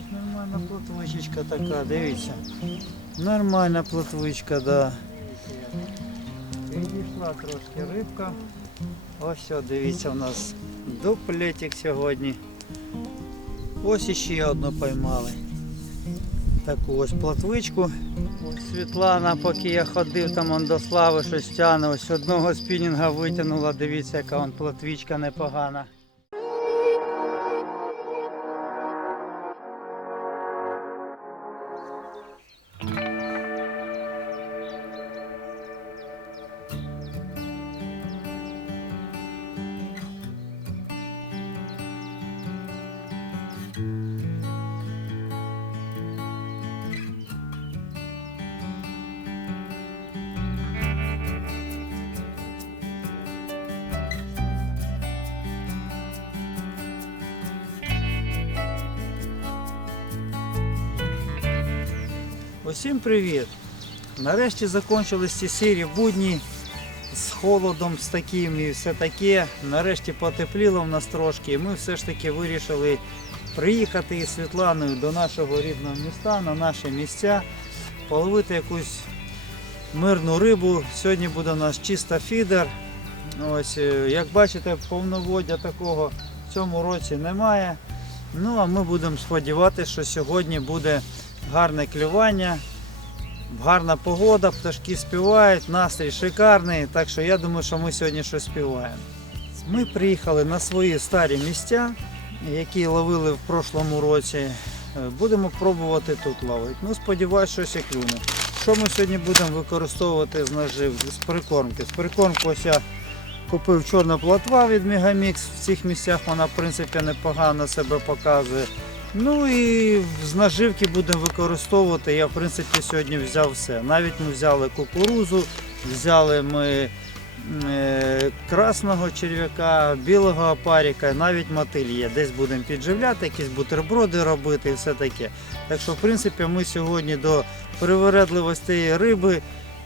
Ось нормальна плотвичечка така, дивіться. Нормальна плотвичка, да. Підійшла трошки рибка. Ось дивіться, у нас дуплетик сьогодні. Ось іще одну поймали. Таку ось плотвичку. Ось Світлана, поки я ходив, там он до слави щось тягне. Ось одного спінінга витягнула, дивіться, яка он плотвичка непогана. Усім привіт! Нарешті закінчились ці сірі будні з холодом, з таким і все таке. Нарешті потепліло в нас трошки. І ми все ж таки вирішили приїхати із Світланою до нашого рідного міста, на наші місця, половити якусь мирну рибу. Сьогодні буде у нас чиста фідер. Ось, е, як бачите, повноводдя такого в цьому році немає. Ну а ми будемо сподіватися, що сьогодні буде гарне клювання, гарна погода, пташки співають, настрій шикарний. Так що я думаю, що ми сьогодні щось співаємо. Ми приїхали на свої старі місця, які ловили в прошлому році. Е, Будемо пробувати тут ловити. Ну, сподіваюся, щось і клюне. Що ми сьогодні будемо використовувати з нажив, з прикормки? З прикормки ось я купив чорна плотва від Мегамікс. В цих місцях вона в принципі непогано себе показує. Ну і з наживки будемо використовувати. Я в принципі сьогодні взяв все. Навіть ми взяли кукурузу, взяли ми е, красного черв'яка, білого опаріка, навіть мотиль є. Десь будемо підживляти, якісь бутерброди робити і все таке. Так що, в принципі, ми сьогодні до привередливості риби.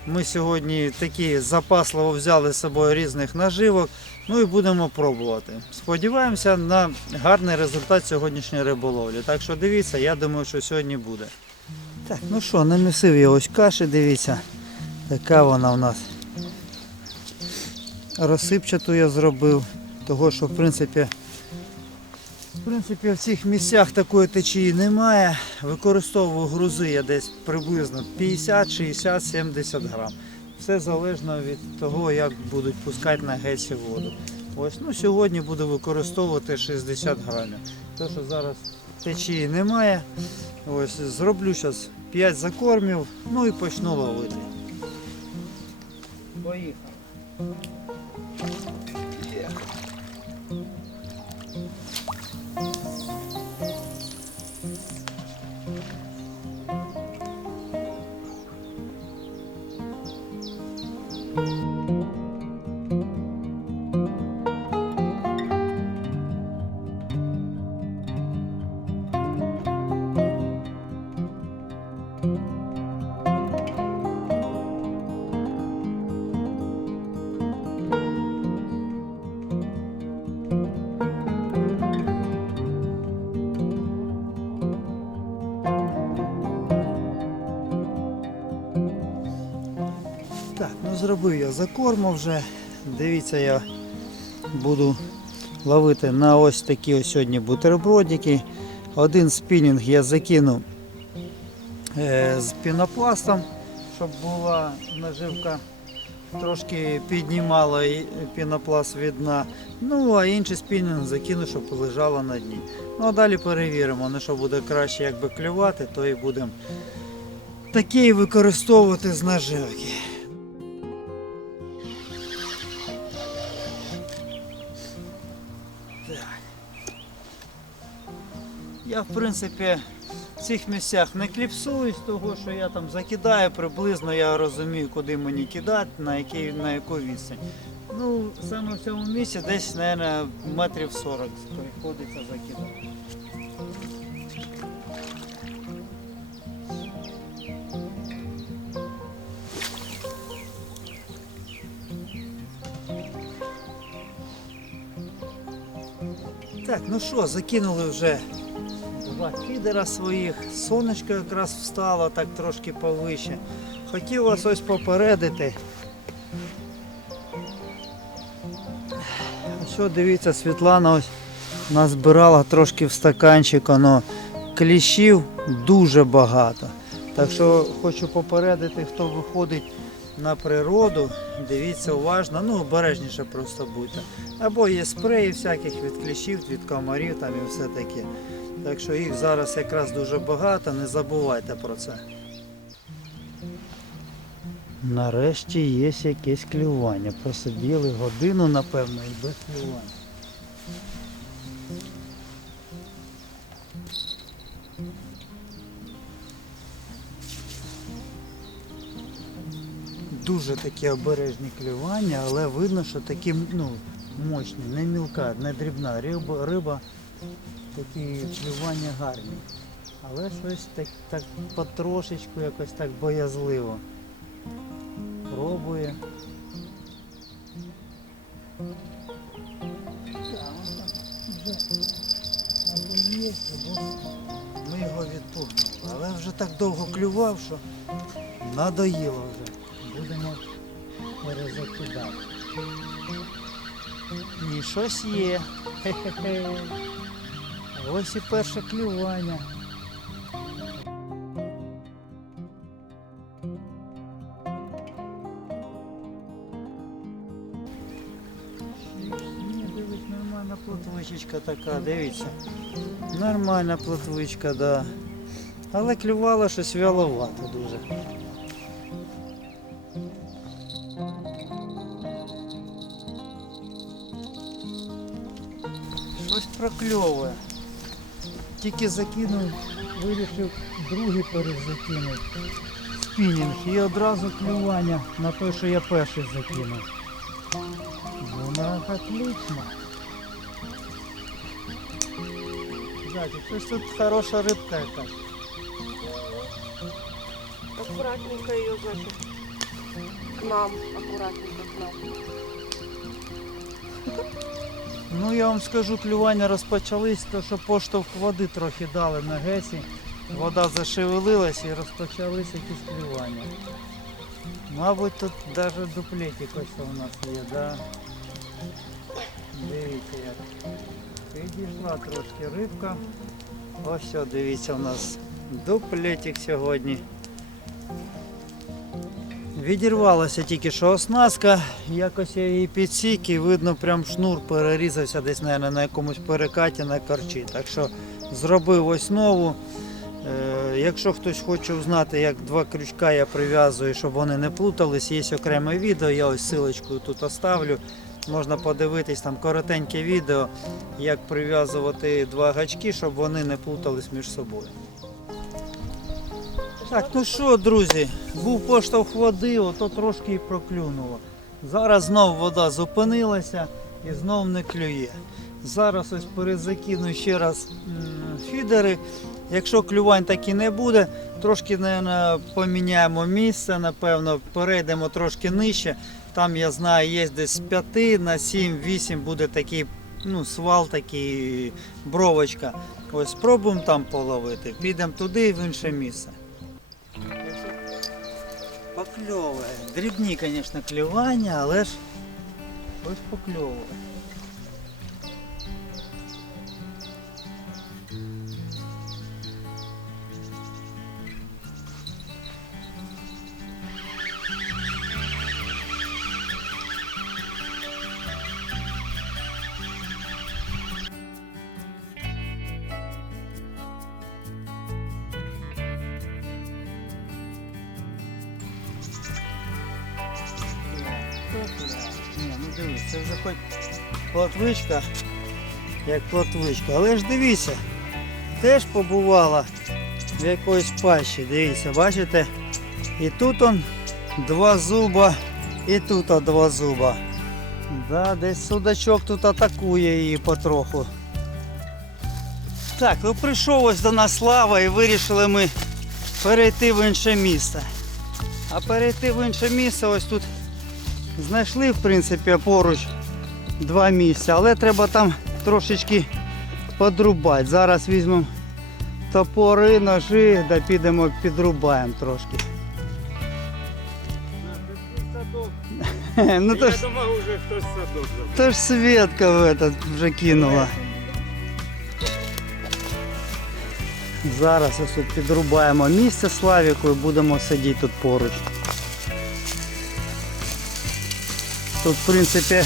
Ми сьогодні такі запасливо взяли з собою різних наживок. Ну і будемо пробувати. Сподіваємося на гарний результат сьогоднішньої риболовлі. Так що дивіться, я думаю, що сьогодні буде. Так, ну що, намісив я ось каші, дивіться. Така вона в нас. Розсипчату я зробив. Того, що в принципі, в принципі в цих місцях такої течії немає. Використовую грузи я десь приблизно 50, 60, 70 грам. Все залежно від того, як будуть пускати на гесі воду. Ось, ну, сьогодні буду використовувати 60 грамів. Тому що зараз течії немає. Ось, зроблю зараз 5 закормів, ну і почну ловити. Поїхали. Так, ну зробив я закорму вже. Дивіться, я буду ловити на ось такі ось сьогодні бутербродики. Один спінінг я закину е, з пінопластом, щоб була наживка трошки піднімала пінопласт від дна. Ну а інший спінінг закину, щоб лежала на дні. Ну а далі перевіримо, на що буде краще якби клювати, то і будемо такий використовувати з наживки. Я в принципі в цих місцях не кліпсуюсь, того що я там закидаю приблизно, я розумію, куди мені кидати, на який, на яку відстань. Ну, саме в цьому місці десь, мабуть, метрів 40 приходиться закидати. Так, ну що, закинули вже фідера своїх. Сонечко якраз встало так трошки повище. Хотів вас ось попередити. Що дивіться, Світлана ось назбирала трошки в стаканчик, воно кліщів дуже багато. Так що хочу попередити, хто виходить на природу, дивіться уважно, ну обережніше просто будьте. Або є спреї всяких від кліщів, від комарів там і все таке. Так що їх зараз якраз дуже багато, не забувайте про це. Нарешті є якесь клювання. Просиділи годину, напевно, і без клювання. Дуже такі обережні клювання, але видно, що такі ну, мощні, не мілка, не дрібна риба, риба такі клювання гарні. Але щось так, так потрошечку якось так боязливо. Пробує. Або є, ми його відпугнули. Але вже так довго клював, що надоїло вже. Будемо перезакидати. І щось є. Хе-хе-хе. Ось і перше клювання. Нормальна плотвичечка така, дивіться. Нормальна плотвичка, да. Але клювала щось вяловато дуже. Щось прокльовує. Тільки закинув, вирішив другий перезакинути. Спінінг і одразу клювання на те, що я перший закинув. Вона отлично. Знаете, щось тут хороша рибка якась. Аккуратненько ее, значит, к нам, аккуратненько к нам. Ну я вам скажу, клювання розпочались, то що поштовх води трохи дали на гесі. Вода зашевелилась і розпочались якісь клювання. Мабуть, тут навіть дуплетик ось у нас є, да? Дивіться як. Підійшла трошки рибка. Ось дивіться, у нас дуплетик сьогодні. Відірвалася тільки що оснастка, якось я її підсік і видно прям шнур перерізався десь наверное, на якомусь перекаті на корчі. Так що зробив ось нову. Е, якщо хтось хоче узнати, як два крючка я прив'язую, щоб вони не плутались, є окреме відео, я ось силочку тут оставлю. Можна подивитись там коротеньке відео, як прив'язувати два гачки, щоб вони не плутались між собою. Так, ну що, друзі, був поштовх води, ото трошки і проклюнуло. Зараз знов вода зупинилася і знов не клює. Зараз ось перезакину ще раз фідери. Якщо клювань так і не буде, трошки наверно, поміняємо місце, напевно, перейдемо трошки нижче. Там я знаю, є десь з 5 на 7-8 буде такий ну, свал, такий бровочка. Ось спробуємо там половити. Підемо туди в інше місце. Покльовує. Дрібні, звісно, клювання, але ж ось покльовує. Плотвичка, як плотвичка. Але ж дивіться, теж побувала в якоїсь пащі. Дивіться, бачите? І тут он два зуба, і тут два зуба. Да, десь судачок тут атакує її потроху. Так, ну прийшов ось до нас слава і вирішили ми перейти в інше місце. А перейти в інше місце ось тут знайшли в принципі поруч два місця, але треба там трошечки подрубати. Зараз візьмемо топори, ножи, да підемо підрубаємо трошки. Ну то Я ж, думав, вже хтось садок забрав. то ж Светка в этот вже кинула. Зараз ось тут підрубаємо місце Славіку і будемо сидіти тут поруч. Тут, в принципі,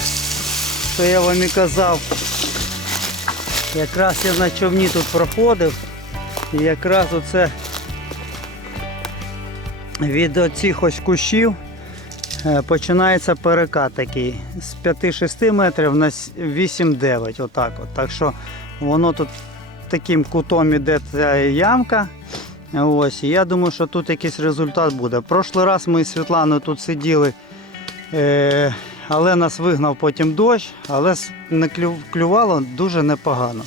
що я вам і казав, якраз я на човні тут проходив, і якраз оце від оцих ось кущів е, починається перекат такий з 5-6 метрів на 8-9. Отак от. Так що воно тут таким кутом іде ця ямка. Ось, і я думаю, що тут якийсь результат буде. Прошлий раз ми з Світланою тут сиділи, е, але нас вигнав потім дощ, але не клювало дуже непогано.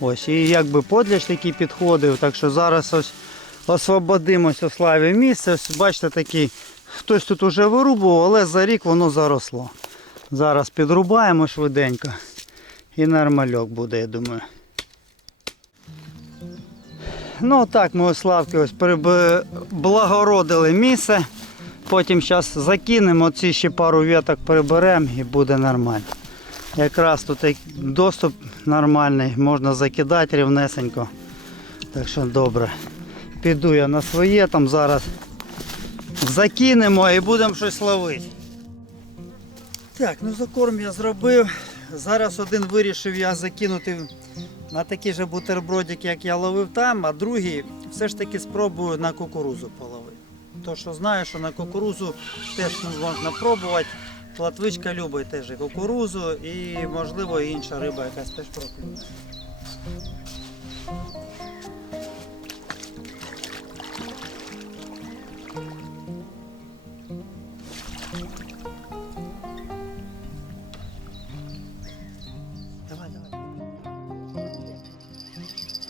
Ось, і якби подляч такий підходив, так що зараз ось освободимося у славі місце. Ось, бачите, такий, хтось тут уже вирубував, але за рік воно заросло. Зараз підрубаємо швиденько і нормальок буде, я думаю. Ну так, ми у Славки ось приблагородили місце. Потім зараз закинемо ці ще пару веток приберемо і буде нормально. Якраз тут доступ нормальний, можна закидати рівнесенько. Так що добре. Піду я на своє, там зараз закинемо і будемо щось ловити. Так, ну закорм я зробив. Зараз один вирішив я закинути на такий же бутербродик, як я ловив там, а другий все ж таки спробую на кукурузу половити. То що знаю, що на кукурузу теж можна пробувати. Платвичка любить теж і кукурузу і можливо інша риба якась теж проклює.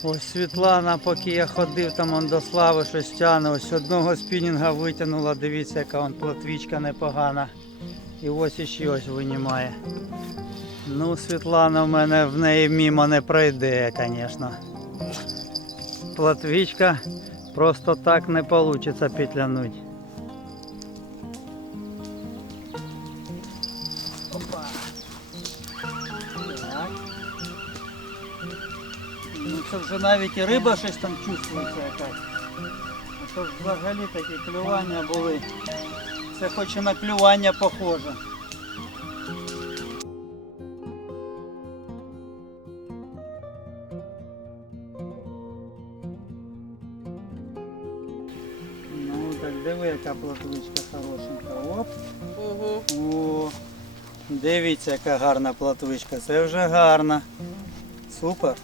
Ось Світлана, поки я ходив там он до слави щось тягне, ось одного спінінга витягнула, дивіться, яка он платвічка непогана. І ось іще ось винімає. Ну, Світлана в мене в неї мімо не пройде, звісно. Платвічка просто так не вийде петлянуть. Опа. Це вже навіть і риба щось там чувствується якась. То ж взагалі такі клювання були. Це хоч і на клювання похоже. Ну так диви, яка платвичка хорошенька. Оп. Угу. О, дивіться, яка гарна платвичка. Це вже гарна. Супер.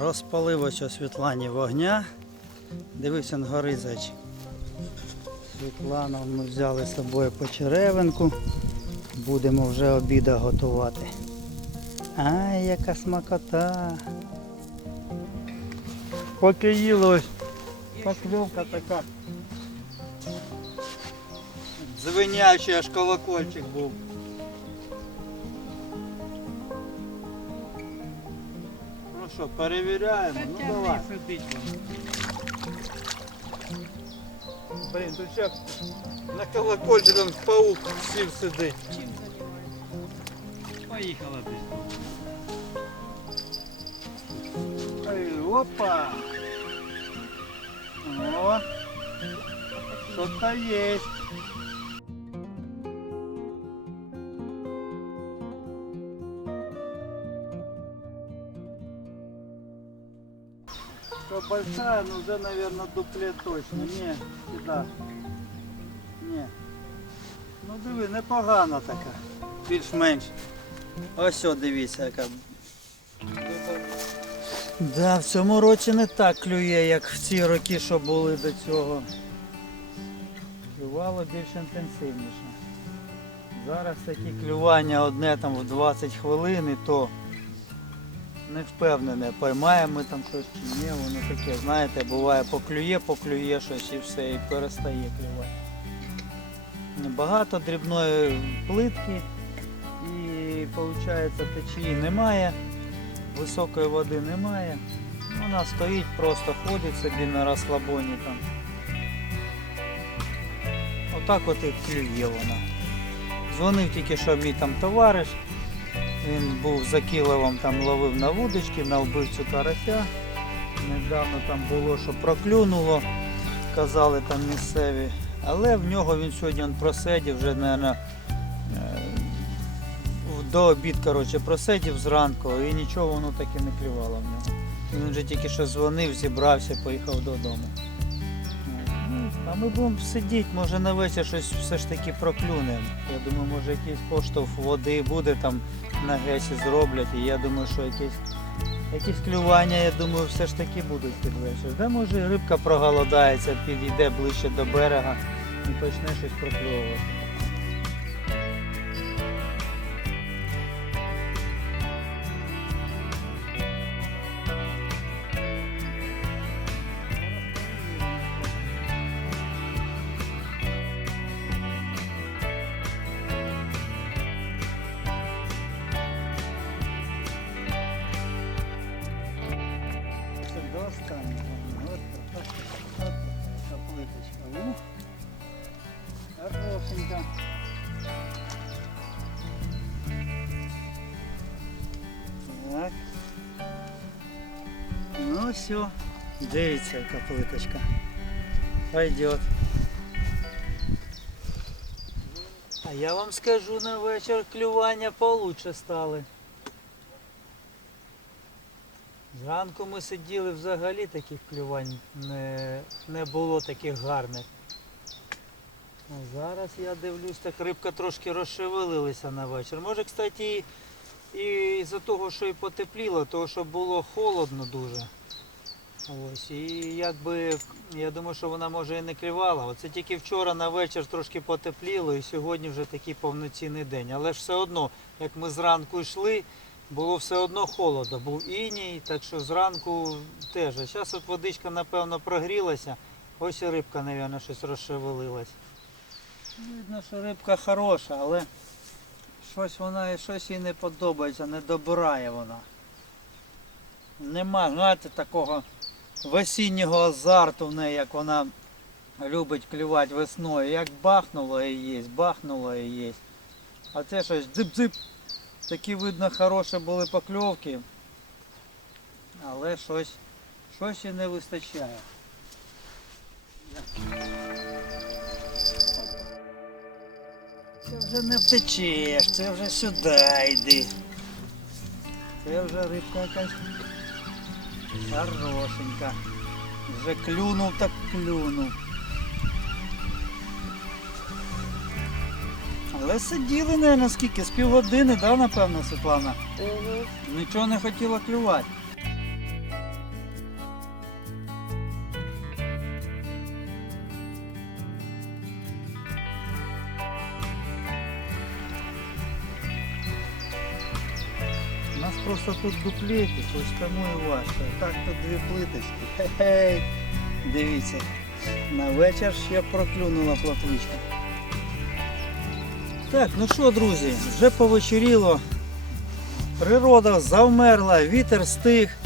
Розпалив ось у Світлані вогня. Дивись, он горить зайчик. Світлана, ми взяли з собою почеревинку. Будемо вже обіда готувати. Ай, яка смакота. Поки їли ось покльовка така. Звиняючий аж колокольчик був. що, перевіряємо? Ну давай. Блін, тут ще на колокольчик там паук сів сидить. Чим займаєшся? Поїхала ти. Ой, опа! О! Что-то есть. Большая, но уже, наверное, дуплет точно. Не, сюда. Не. Ну диви, непогана така. Більш-менш. Ось о, дивіться, яка. Да, в цьому році не так клює, як в ці роки, що були до цього. Клювало більш інтенсивніше. Зараз такі клювання одне там в 20 хвилин і то не впевнене, поймаємо ми там щось чи ні, воно таке, знаєте, буває поклює, поклює щось і все, і перестає клювати. Багато дрібної плитки і виходить течії немає, високої води немає. Вона стоїть, просто ходить собі на розслабоні там. Отак от і клює вона. Дзвонив тільки що мій там товариш. Він був за Кіловом, там ловив на вудочки, на вбивцю карася. Недавно там було, що проклюнуло, казали там місцеві. Але в нього він сьогодні он просидів вже, мабуть, до обід, коротше, просидів зранку і нічого воно так і не клювало в нього. Він вже тільки що дзвонив, зібрався, поїхав додому. А ми будемо сидіти, може на весь щось все ж таки проклюнемо. Я думаю, може якийсь поштовх води буде там на гесі зроблять. І я думаю, що якісь, якісь клювання, я думаю, все ж таки будуть під вечір. Да, може рибка проголодається, підійде ближче до берега і почне щось прокльовувати. Хорошенька. Так. Ну все. Дивіться, яка плиточка. Пойдет. А я вам скажу на вечір клювання получше стали. Зранку ми сиділи взагалі таких клювань не, не було таких гарних. Зараз я дивлюсь, так рибка трошки розшевелилася на вечір. Може, кстати, і, за того, що і потепліло, того, що було холодно дуже. Ось, і якби я думаю, що вона може і не клювала. Оце тільки вчора на вечір трошки потепліло і сьогодні вже такий повноцінний день. Але ж все одно, як ми зранку йшли, було все одно холодно, був іній, так що зранку теж. Зараз от водичка, напевно, прогрілася, ось і рибка, мабуть, щось розшевелилась. Видно, що рибка хороша, але щось вона і щось їй не подобається, не добирає вона. Нема, знаєте, такого весіннього азарту в неї, як вона любить клювати весною. Як бахнуло і є, бахнуло і є. А це щось дзип-дзип. Такі видно хороші були покльовки. Але щось, щось і не вистачає. Це вже не втечеш, це вже сюди йди. Це вже рибка якась хорошенька. Вже клюнув так клюнув. Але сиділи, не наскільки, з півгодини, да, напевно, Світлана? Угу. Нічого не хотіла клювати. Просто тут дуплети, ось тому і важко. Так тут дві плиточки. Хе-хей. Дивіться. На вечір ще проклюнула платвичка. Так, ну що, друзі, вже повечеріло. Природа завмерла, вітер стих,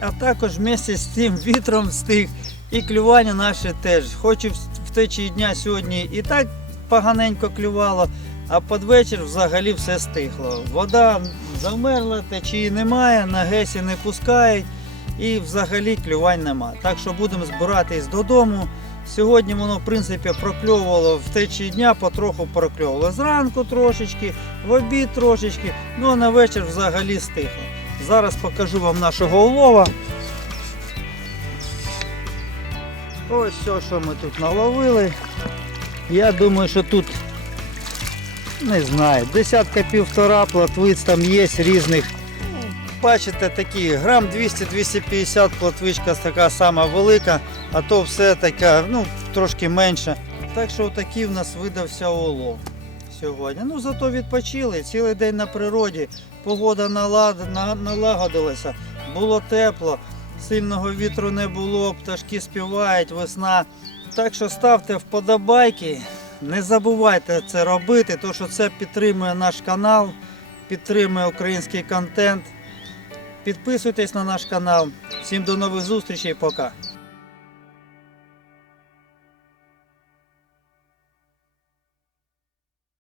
а також вместе з цим вітром стих і клювання наше теж. Хоч і в течії дня сьогодні і так поганенько клювало, а під вечір взагалі все стихло. Вода завмерла, течії немає, на гесі не пускають і взагалі клювань нема. Так що будемо збиратись додому. Сьогодні воно в принципі прокльовувало в течії дня, потроху прокльовувало. Зранку трошечки, в обід трошечки, ну а на вечір взагалі стихло. Зараз покажу вам нашого улова. Ось все, що ми тут наловили. Я думаю, що тут, не знаю, десятка півтора платвиць там є різних. Бачите, такі грам 200-250 платвичка така сама велика, а то все така, ну, трошки менше. Так що такий в нас видався улов сьогодні. Ну зато відпочили, цілий день на природі, погода налад, налагодилася, було тепло, сильного вітру не було, пташки співають, весна. Так що ставте вподобайки, не забувайте це робити, тому що це підтримує наш канал, підтримує український контент. Підписуйтесь на наш канал. Всім до нових зустрічей, пока.